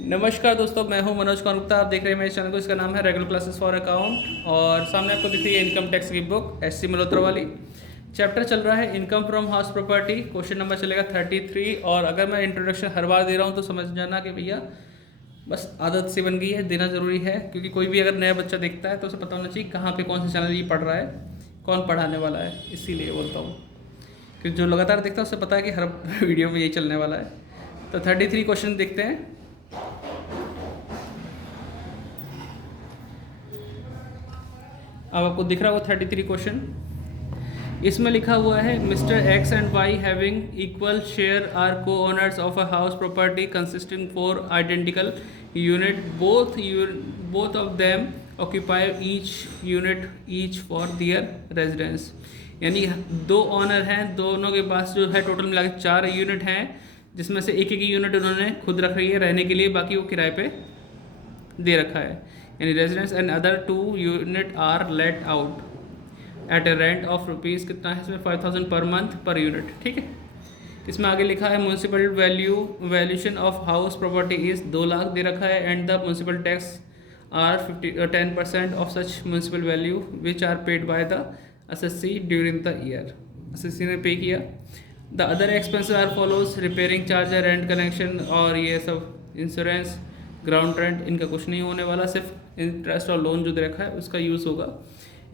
नमस्कार दोस्तों, मैं हूं मनोज कौर गुप्ता। आप देख रहे हैं मेरे चैनल को। इसका नाम है रेगुलर क्लासेस फॉर अकाउंट और सामने आपको दिख रही है इनकम टैक्स की बुक एससी मल्होत्रा वाली। चैप्टर चल रहा है income from house property. Question number चलेगा 33। और अगर मैं इंट्रोडक्शन हर बार दे रहा हूं तो समझ जाना कि भैया बस आदत सी बन गई है, देना ज़रूरी है, क्योंकि कोई भी अगर नया बच्चा देखता है तो उसे पता होना चाहिए कहाँ पर कौन सा चैनल ये पढ़ रहा है, कौन पढ़ाने वाला है। इसीलिए बोलता हूँ, क्योंकि जो लगातार देखता है उसे पता है कि हर वीडियो में यही चलने वाला है। तो 33 क्वेश्चन देखते हैं। अब आपको दिख रहा होगा 33 क्वेश्चन। इसमें लिखा हुआ है mister X and Y having equal share are co-owners of a house property consisting four identical unit both of them occupy each unit each for their residence. यानी दो ऑनर हैं, दोनों के पास जो है टोटल मिला के 4 यूनिट हैं, जिसमें से एक यूनिट उन्होंने खुद रख रही है रहने के लिए, बाकी वो किराए पे दे रखा है। यानी residence and other 2 unit are let out at a rent of rupees कितना है इसमें 5000 पर मंथ पर यूनिट। ठीक है। इसमें आगे लिखा है municipal valuation of house property is 2 lakh दे रखा है and the municipal tax are 10% of such municipal value which are paid by the SSC during the year. SSC ने पे किया। The other expenses are follows repairing charge rent connection और ये सब insurance ground rent, इनका कुछ नहीं होने वाला, सिर्फ इंटरेस्ट और लोन जो दे रखा है उसका यूज़ होगा।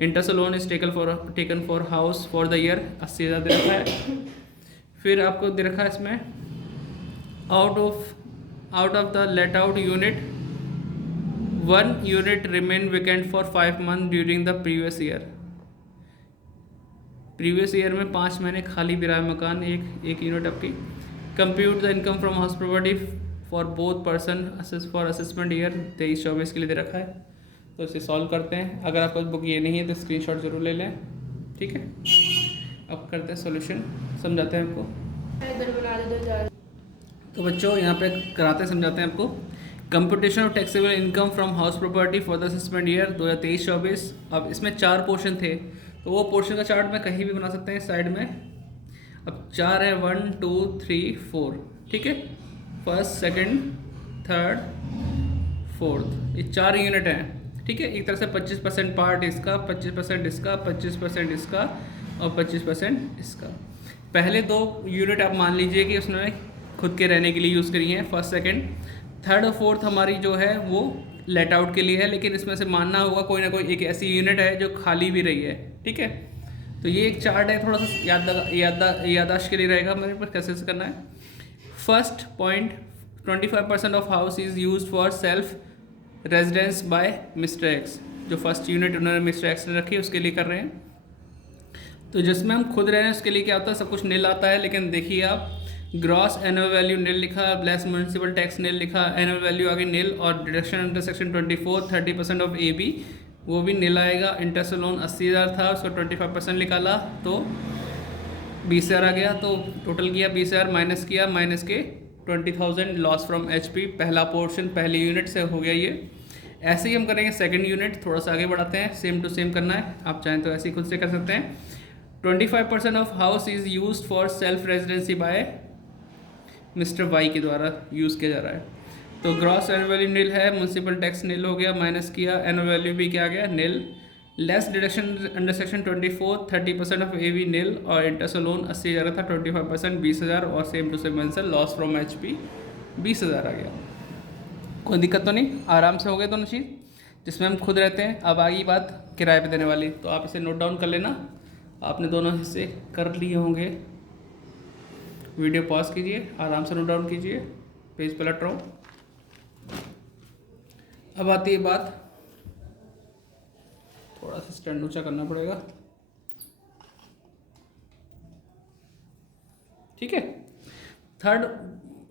Interest loan is taken for house for the year 80,000 दे रखा है। फिर आपको दे रखा है इसमें out of the let out unit 1 unit remain vacant for 5 month during the previous year. Previous year में 5 महीने खाली भी रहा है मकान, एक यूनिट आपकी। Compute the income from house property for both person for assessment year 23-24 के लिए दे रखा है। तो इसे सॉल्व करते हैं। अगर आपको बुक ये नहीं है तो स्क्रीनशॉट जरूर ले लें। ठीक है, अब करते हैं सॉल्यूशन, समझाते हैं आपको। तो बच्चों यहाँ पे कराते हैं, समझाते हैं आपको। Computation of taxable income from house property for the assessment year 2023-24। अब इसमें 4 पोर्शन थे, तो वो पोर्शन का चार्ट में कहीं भी बना सकते हैं साइड में। अब 4 है, 1 2 3 4। ठीक है, फर्स्ट सेकंड थर्ड फोर्थ, ये 4 यूनिट हैं। ठीक है, एक तरह से 25% पार्ट इसका, 25% इसका, 25% इसका और 25% इसका। पहले 2 यूनिट आप मान लीजिए कि उसने खुद के रहने के लिए यूज़ करी हैं, फर्स्ट सेकंड। थर्ड और फोर्थ हमारी जो है वो लेट आउट के लिए है, लेकिन इसमें से मानना होगा कोई ना कोई एक ऐसी यूनिट है जो खाली भी रही है। ठीक है, तो ये एक चार्ट है, थोड़ा सा याददाश्त के लिए रहेगा मेरे पास कैसे से करना है। First point 25% of house is use for self residence by mister x. जो फर्स्ट यूनिट उन्होंने मिस्टर एक्स ने रखी उसके लिए कर रहे हैं। तो जिसमें हम खुद रह रहे हैं उसके लिए क्या होता है, सब कुछ नील आता है, लेकिन देखिए आप ग्रॉस एनुअल वैल्यू नील लिखा, लेस म्यूनसिपल टैक्स नील लिखा, एनुअल वैल्यू आगे नील, और deduction under section 24 30% of A B वो भी नील आएगा। इंटरेस्ट लोन 80,000 था, उसको 25% निकाला तो 20,000 आ गया। तो टोटल किया 20,000 माइनस किया, माइनस के 20,000 लॉस फ्रॉम एचपी। पहला पोर्शन पहली यूनिट से हो गया ये। ऐसे ही हम करेंगे सेकंड यूनिट, थोड़ा सा आगे बढ़ाते हैं, सेम टू सेम करना है। आप चाहें तो ऐसे ही खुद से कर सकते हैं। 25% of house is use for self residency by mister y के द्वारा यूज़ किया जा रहा है। तो ग्रॉस एनुअल वैल्यू नील है, म्यूनसिपल टैक्स नील हो गया, माइनस किया, एनुअल वैल्यू भी क्या आ गया nil, less deduction under section 24 30% of A V nil, और इंटरेस्ट लोन 80,000 था, 25% 20,000, और same to same answer loss from H P 20,000 आ गया। कोई दिक्कत तो नहीं, आराम से हो गए दोनों चीज़ जिसमें हम खुद रहते हैं। अब आगे बात किराए पे देने वाली, तो आप इसे नोट डाउन कर लेना। आपने दोनों हिस्से कर लिए होंगे। वीडियो पॉज कीजिए, आराम से नोट डाउन कीजिए, पेज पलट रहा हूँ। अब आती है बात, थोड़ा सा स्टैंड ऊंचा करना पड़ेगा। ठीक है, थर्ड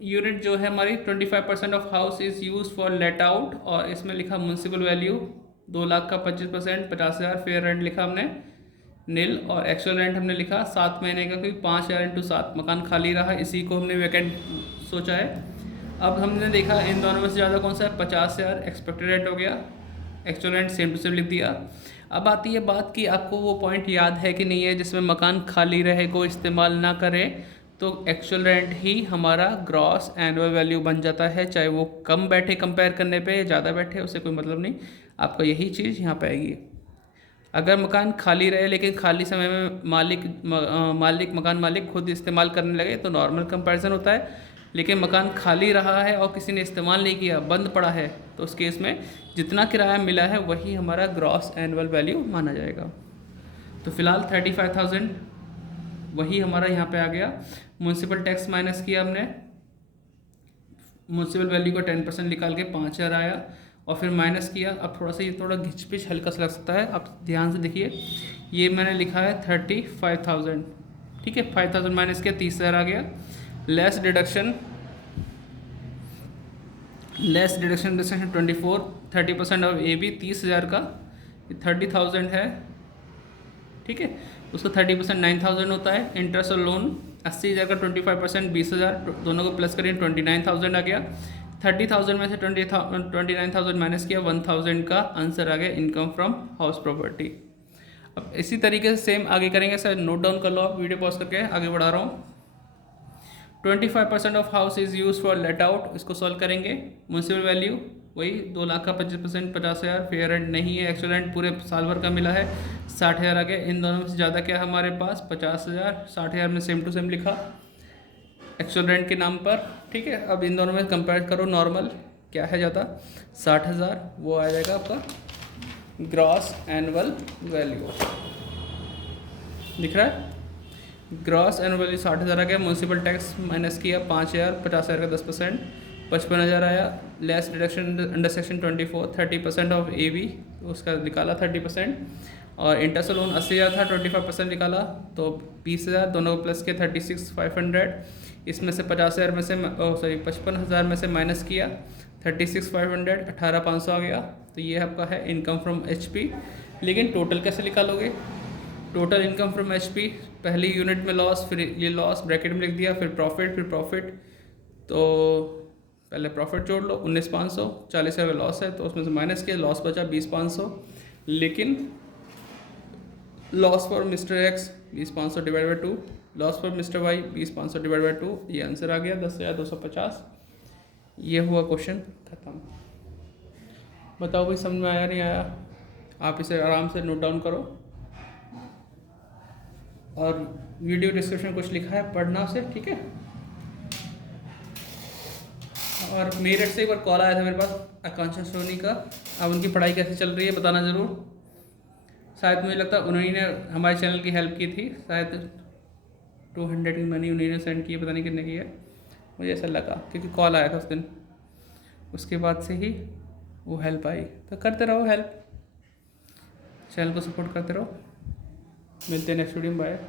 यूनिट जो है हमारी 25% of house is use for let out, और इसमें लिखा म्यूनसिपल वैल्यू 2 लाख का 25% 50,000, फेयर रेंट लिखा हमने नील, और एक्चुअल रेंट हमने लिखा 7 महीने का, क्योंकि 5,000 इंटू 7 मकान खाली रहा, इसी को हमने वैकेंट सोचा है। अब हमने देखा इन दोनों में से ज़्यादा कौन सा है, 50,000 एक्सपेक्टेड रेंट हो गया, actual rent same to same लिख दिया। अब आती है बात कि आपको वो पॉइंट याद है कि नहीं है जिसमें मकान खाली रहे, को इस्तेमाल ना करे, तो एक्चुअल रेंट ही हमारा ग्रॉस एनुअल वैल्यू बन जाता है, चाहे वो कम बैठे कंपेयर करने पे, ज़्यादा बैठे, उससे कोई मतलब नहीं, आपका यही चीज़ यहाँ पे आएगी। अगर मकान खाली रहे लेकिन खाली समय में मकान मालिक खुद इस्तेमाल करने लगे तो नॉर्मल कंपैरिजन होता है। लेकिन मकान खाली रहा है और किसी ने इस्तेमाल नहीं किया, बंद पड़ा है, तो उस केस में जितना किराया मिला है वही हमारा ग्रॉस एनुअल वैल्यू माना जाएगा। तो फिलहाल 35,000 वही हमारा यहाँ पे आ गया। म्यूनसिपल टैक्स माइनस किया हमने, म्यूनसिपल वैल्यू का 10% निकाल के 5,000 आया, और फिर माइनस किया। अब थोड़ा सा ये थोड़ा घिच पिच हल्का सा लग सकता है, आप ध्यान से देखिए, ये मैंने लिखा है 35,000, ठीक है, 5,000 माइनस किया 30,000 आ गया। Less deduction 24, 30% of A B 30,000 का 30,000 है, ठीक है, उसका 30% 9,000 होता है। इंटरेस्ट और लोन 80,000 का 25% 20,000, दोनों को प्लस करें 29,000 आ गया। 30,000 में से 29,000 माइनस किया, 1,000 का आंसर आ गया इनकम फ्रॉम हाउस प्रॉपर्टी। अब इसी तरीके से सेम आगे करेंगे सर, नोट डाउन कर लो आप, वीडियो पॉज करके आगे बढ़ा रहा हूँ। 25% of house is use for let out, इसको सॉल्व करेंगे। म्यूनसिपल वैल्यू वही 2 लाख का 25% 50,000, फेयर रेंट नहीं है, एक्चुअल रेंट पूरे साल भर का मिला है 60,000 आ गया। इन दोनों में से ज़्यादा क्या है हमारे पास 50,000, 60,000 में सेम टू सेम लिखा एक्चुअल रेंट के नाम पर, ठीक है। अब इन दोनों में कंपेयर करो, नॉर्मल क्या है ज़्यादा 60,000, वो आ जाएगा आपका ग्रॉस एनुअल वैल्यू, दिख रहा है, ग्रॉस एनुअल वैल्यू 60,000 आ गया। म्यूनसिपल टैक्स माइनस किया 5,000, 50,000 का 10%, 55,000 आया। Less deduction under section 24, 30% of A B, उसका निकाला 30%, और इंटरेस्ट लोन 80,000 था, 25% निकाला तो 20,000, दोनों को प्लस के 36,500। इसमें से 50,000 में से 55,000 में से माइनस किया 36,500, 18,500 आ गया। तो ये आपका है इनकम फ्रॉम एचपी। लेकिन टोटल कैसे निकालोगे? टोटल इनकम फ्रॉम एचपी, पहली यूनिट में लॉस, फिर ये लॉस ब्रैकेट में लिख दिया, फिर प्रॉफिट, तो पहले प्रॉफिट जोड़ लो 19,500, 40,000 का लॉस है तो उसमें से माइनस किया, लॉस बचा 20,500। लेकिन loss for mister x 20,500 divide by 2, loss for mister y 20,500 divide by 2, ये आंसर आ गया 10,250। ये हुआ क्वेश्चन खत्म। बताओ भाई समझ में आया नहीं आया? आप इसे आराम से नोट डाउन करो, और वीडियो डिस्क्रिप्शन कुछ लिखा है, पढ़ना उसे, ठीक है। और मेरठ से एक बार कॉल आया था मेरे पास आकांक्षा सोनी का, अब उनकी पढ़ाई कैसे चल रही है बताना ज़रूर। शायद मुझे लगता है उन्होंने हमारे चैनल की हेल्प की थी, शायद 200 की मनी उन्होंने सेंड की, पता नहीं कितने की है, मुझे ऐसा लगा क्योंकि कॉल आया था उस दिन, उसके बाद से ही वो हेल्प आई। तो करते रहो हेल्प, चैनल को सपोर्ट करते रहो। मिलते हैं नेक्स्ट वीडियो में, बाय।